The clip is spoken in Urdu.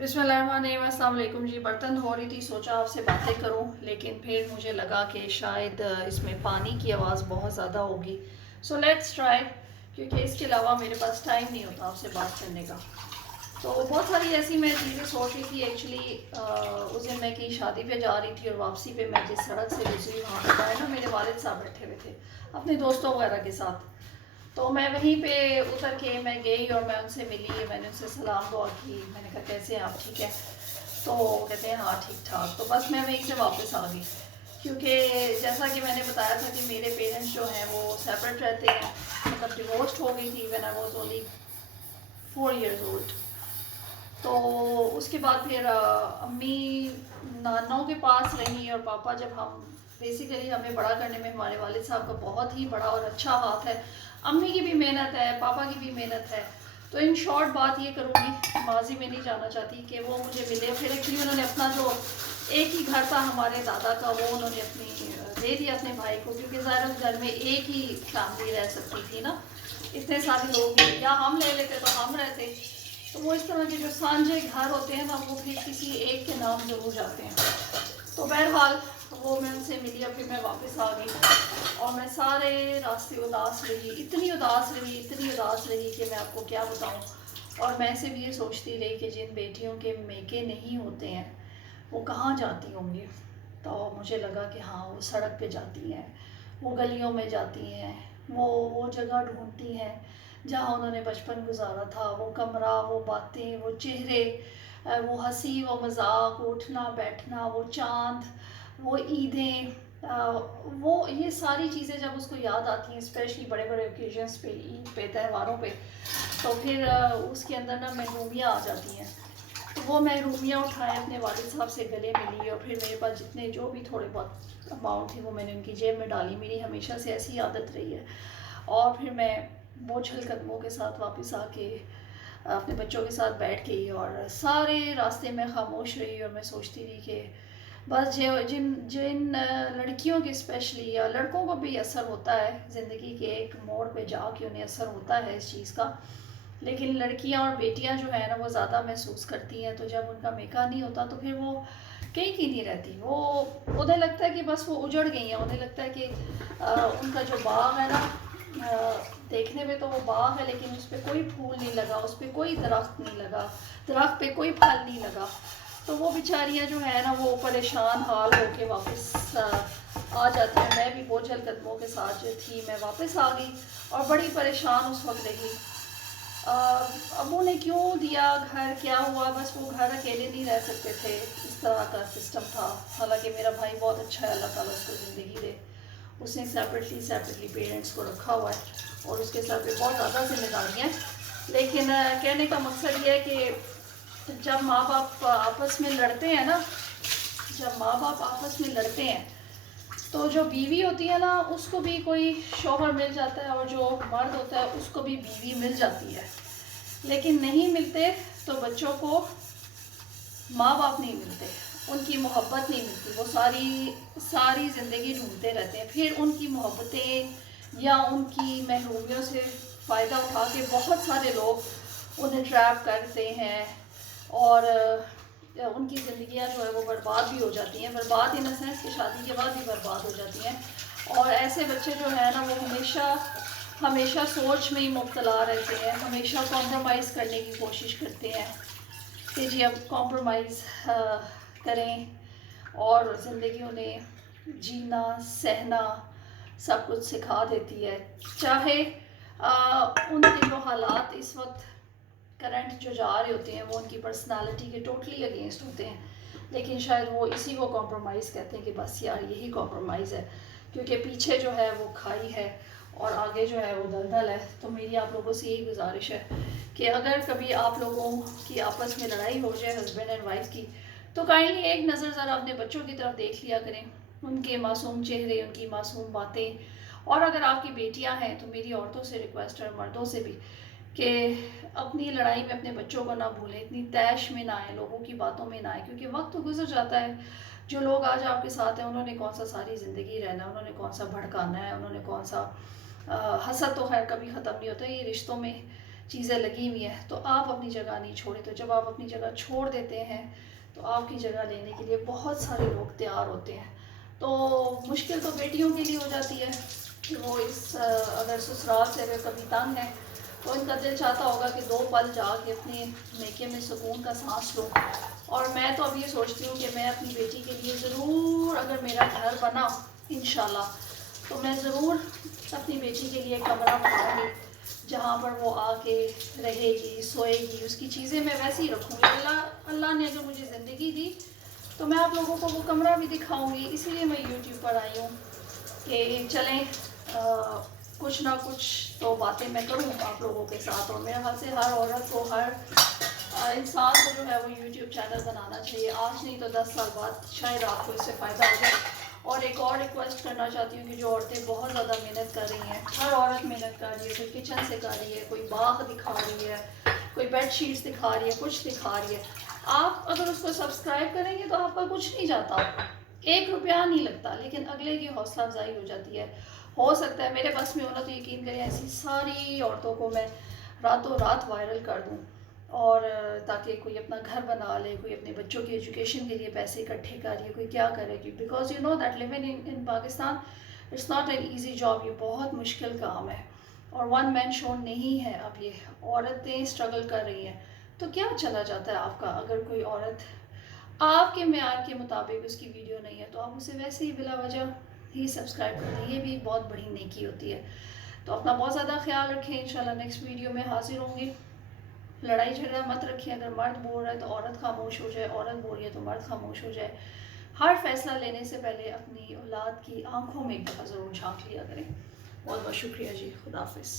بسم اللہ الرحمن الرحیم۔ السلام علیکم جی۔ برتن دھو رہی تھی، سوچا آپ سے باتیں کروں، لیکن پھر مجھے لگا کہ شاید اس میں پانی کی آواز بہت زیادہ ہوگی، سو لیٹس ٹرائی، کیونکہ اس کے علاوہ میرے پاس ٹائم نہیں ہوتا آپ سے بات کرنے کا۔ تو بہت ساری ایسی میں چیزیں سوچ رہی تھی ایکچولی۔ اس دن میں کہیں شادی پہ جا رہی تھی اور واپسی پہ میں جس سڑک سے گزری وہاں پہ نا میرے والد صاحب بیٹھے ہوئے تھے اپنے دوستوں وغیرہ کے ساتھ۔ تو میں وہیں پہ اتر کے میں گئی اور میں ان سے ملی، میں نے ان سے سلام دعا کی، میں نے کہا کیسے ہیں آپ، ٹھیک ہے؟ تو کہتے ہیں ہاں ٹھیک ٹھاک۔ تو بس میں وہیں سے واپس آ گئی، کیونکہ جیسا کہ میں نے بتایا تھا کہ میرے پیرنٹس جو ہیں وہ سیپریٹ رہتے ہیں، مطلب ڈیورسڈ ہو گئی تھی when I was only 4 years old۔ تو اس کے بعد پھر امی نانوں کے پاس رہیں، اور پاپا جب ہم بیسیکلی ہمیں بڑا کرنے میں ہمارے والد صاحب کا بہت ہی بڑا اور اچھا ہاتھ ہے، امی کی بھی محنت ہے، پاپا کی بھی محنت ہے۔ تو ان شارٹ بات یہ کروں گی، ماضی میں نہیں جانا چاہتی، کہ وہ مجھے ملے، پھر ایکچولی انہوں نے اپنا جو ایک ہی گھر تھا ہمارے دادا کا، وہ انہوں نے اپنی دے دیا اپنے بھائی کو، کیونکہ ظاہر اس گھر میں ایک ہی فیملی رہ سکتی تھی نا، اتنے سارے لوگ ہیں، یا ہم لے لیتے تو ہم رہتے۔ تو وہ اس طرح کے جو سانجھے گھر ہوتے ہیں نا، وہ پھر کسی ایک کے نام ضرور جاتے ہیں۔ تو بہرحال وہ میں ان سے ملی اور پھر میں واپس آ گئی، اور میں سارے راستے اداس رہی، اتنی اداس رہی، اتنی اداس رہی کہ میں آپ کو کیا بتاؤں۔ اور میں سے بھی یہ سوچتی رہی کہ جن بیٹیوں کے میکے نہیں ہوتے ہیں وہ کہاں جاتی ہوں گی۔ تو مجھے لگا کہ ہاں وہ سڑک پہ جاتی ہیں، وہ گلیوں میں جاتی ہیں، وہ جگہ ڈھونڈتی ہیں جہاں انہوں نے بچپن گزارا تھا، وہ کمرہ، وہ باتیں، وہ چہرے، وہ ہنسی، وہ مذاق، اٹھنا بیٹھنا، وہ چاند، وہ عیدیں، وہ یہ ساری چیزیں جب اس کو یاد آتی ہیں، اسپیشلی بڑے بڑے اوکیزنس پہ، عید پہ، تہواروں پہ، تو پھر اس کے اندر نا محرومیاں آ جاتی ہیں۔ تو وہ محرومیاں اٹھائے، اپنے والد صاحب سے گلے ملی، اور پھر میرے پاس جتنے جو بھی تھوڑے بہت اماؤنٹ تھی وہ میں نے ان کی جیب میں ڈالی، میری ہمیشہ سے ایسی عادت رہی ہے۔ اور پھر میں بوجھل قدموں کے ساتھ واپس آ کے اپنے بچوں کے ساتھ بیٹھ گئی، اور سارے راستے میں خاموش رہی، اور میں سوچتی رہی کہ بس جن جن لڑکیوں کی اسپیشلی، یا لڑکوں کو بھی اثر ہوتا ہے زندگی کے ایک موڑ پہ جا کے انہیں اثر ہوتا ہے اس چیز کا، لیکن لڑکیاں اور بیٹیاں جو ہیں نا وہ زیادہ محسوس کرتی ہیں۔ تو جب ان کا میکا نہیں ہوتا تو پھر وہ کہیں کی نہیں رہتی، وہ انہیں لگتا ہے کہ بس وہ اجڑ گئی ہیں، انہیں لگتا ہے کہ ان کا جو باغ ہے نا، دیکھنے میں تو وہ باغ ہے لیکن اس پہ کوئی پھول نہیں لگا، اس پہ کوئی درخت نہیں لگا، درخت پہ کوئی پھل نہیں لگا۔ تو وہ بیچاریاں جو ہیں نا وہ پریشان حال ہو کے واپس آ جاتی ہیں۔ میں بھی بوجھل قدموں کے ساتھ جو تھی میں واپس آ گئی، اور بڑی پریشان اس وقت رہی۔ ابو نے کیوں دیا گھر، کیا ہوا، بس وہ گھر اکیلے نہیں رہ سکتے تھے، اس طرح کا سسٹم تھا۔ حالانکہ میرا بھائی بہت اچھا ہے، اللہ تعالیٰ اس کو زندگی دے، اس نے سیپریٹلی پیرنٹس کو رکھا ہوا ہے، اور اس کے ساتھ بھی بہت زیادہ ذمہ داریاں ہیں۔ لیکن کہنے کا مقصد یہ ہے کہ جب ماں باپ آپس میں لڑتے ہیں نا، جب ماں باپ آپس میں لڑتے ہیں تو جو بیوی ہوتی ہے نا اس کو بھی کوئی شوہر مل جاتا ہے، اور جو مرد ہوتا ہے اس کو بھی بیوی مل جاتی ہے، لیکن نہیں ملتے تو بچوں کو ماں باپ نہیں ملتے، ان کی محبت نہیں ملتی، وہ ساری زندگی ڈھونڈتے رہتے ہیں۔ پھر ان کی محبتیں یا ان کی محرومیوں سے فائدہ اٹھا کے بہت سارے لوگ انہیں ٹریپ کرتے ہیں، اور ان کی زندگیاں جو ہے وہ برباد بھی ہو جاتی ہیں، برباد ان سینس کہ شادی کے بعد بھی برباد ہو جاتی ہیں۔ اور ایسے بچے جو ہیں نا وہ ہمیشہ سوچ میں ہی مبتلا رہتے ہیں، ہمیشہ کمپرومائز کرنے کی کوشش کرتے ہیں کہ جی اب کمپرومائز کریں، اور زندگی انہیں جینا سہنا سب کچھ سکھا دیتی ہے، چاہے ان کے جو حالات اس وقت کرنٹ جو جا رہے ہوتے ہیں وہ ان کی پرسنالٹی کے ٹوٹلی اگینسٹ ہوتے ہیں، لیکن شاید وہ اسی کو کمپرومائز کہتے ہیں کہ بس یار یہی کمپرومائز ہے، کیونکہ پیچھے جو ہے وہ کھائی ہے اور آگے جو ہے وہ دلدل ہے۔ تو میری آپ لوگوں سے یہی گزارش ہے کہ اگر کبھی آپ لوگوں کی آپس میں لڑائی ہو جائے ہسبینڈ اینڈ وائف کی، تو کائنڈلی ایک نظر ذرا اپنے بچوں کی طرف دیکھ لیا کریں، ان کے معصوم چہرے، ان کی معصوم باتیں۔ اور اگر آپ کی بیٹیاں ہیں تو میری عورتوں سے ریکویسٹ ہے، مردوں سے بھی، کہ اپنی لڑائی میں اپنے بچوں کو نہ بھولیں، اتنی طیش میں نہ آئیں، لوگوں کی باتوں میں نہ آئیں، کیونکہ وقت تو گزر جاتا ہے۔ جو لوگ آج آپ کے ساتھ ہیں انہوں نے کون سا ساری زندگی رہنا ہے، انہوں نے کون سا بھڑکانا ہے، انہوں نے کون سا حسد تو خیر کبھی ختم نہیں ہوتا، یہ رشتوں میں چیزیں لگی ہوئی ہیں، تو آپ اپنی جگہ نہیں چھوڑیں. تو جب آپ اپنی جگہ چھوڑ دیتے ہیں تو آپ کی جگہ لینے کے لیے بہت سارے لوگ تیار ہوتے ہیں. تو مشکل تو بیٹیوں کے لیے ہو جاتی ہے کہ وہ اگر سسرال سے اگر کبھی تنگ ہے تو ان کا دل چاہتا ہوگا کہ 2 پل جا کے اپنے میکے میں سکون کا سانس لوں. اور میں تو اب یہ سوچتی ہوں کہ میں اپنی بیٹی کے لیے ضرور، اگر میرا گھر بنا انشاءاللہ، تو میں ضرور اپنی بیٹی کے لیے کمرہ بناؤں گی جہاں پر وہ آ کے رہے گی، سوئے گی. اس کی چیزیں میں ویسے ہی رکھوں گی. اللہ نے اگر مجھے زندگی دی تو میں آپ لوگوں کو وہ کمرہ بھی دکھاؤں گی. اسی لیے میں یوٹیوب پر آئی ہوں کہ چلیں کچھ نہ کچھ تو باتیں میں کروں آپ لوگوں کے ساتھ. اور میرے خیال سے ہر عورت کو، ہر انسان کو جو ہے وہ یوٹیوب چینل بنانا چاہیے. آج نہیں تو 10 سال بعد شاید آپ کو اس سے فائدہ ہو جائے. اور ایک اور ریکویسٹ کرنا چاہتی ہوں کہ جو عورتیں بہت زیادہ محنت کر رہی ہیں، ہر عورت محنت کر رہی ہے، کوئی کچن سے کر رہی ہے، کوئی باغ دکھا رہی ہے، کوئی بیڈ شیٹس دکھا رہی ہے، کچھ دکھا رہی ہے. آپ اگر اس کو سبسکرائب کریں گے تو آپ کا کچھ نہیں جاتا، 1 روپیہ نہیں لگتا، لیکن اگلے کی حوصلہ افزائی ہو جاتی ہے. ہو سکتا ہے میرے بس میں ہونا تو یقین کریں ایسی ساری عورتوں کو میں راتوں رات وائرل کر دوں، اور تاکہ کوئی اپنا گھر بنا لے، کوئی اپنے بچوں کی ایجوکیشن کے لیے پیسے اکٹھے کر لے، کوئی کیا کرے گی. Because you know that living in Pakistan it's not an easy job. یہ بہت مشکل کام ہے اور 1 مین شو نہیں ہے. اب یہ عورتیں اسٹرگل کر رہی ہیں تو کیا چلا جاتا ہے آپ کا؟ اگر کوئی عورت آپ کے معیار کے مطابق اس کی ویڈیو نہیں ہے تو آپ اسے ویسے ہی بلا وجہ ہی سبسکرائب کر دیں. یہ بھی بہت بڑی نیکی ہوتی ہے. تو اپنا بہت زیادہ خیال رکھیں. انشاءاللہ نیکسٹ ویڈیو میں حاضر ہوں گی. لڑائی جھگڑا مت رکھیں. اگر مرد بول رہا ہے تو عورت خاموش ہو جائے، عورت بول رہی ہے تو مرد خاموش ہو جائے. ہر فیصلہ لینے سے پہلے اپنی اولاد کی آنکھوں میں ایک دفعہ ضرور جھانک لیا کریں. بہت بہت شکریہ جی. خدا حافظ.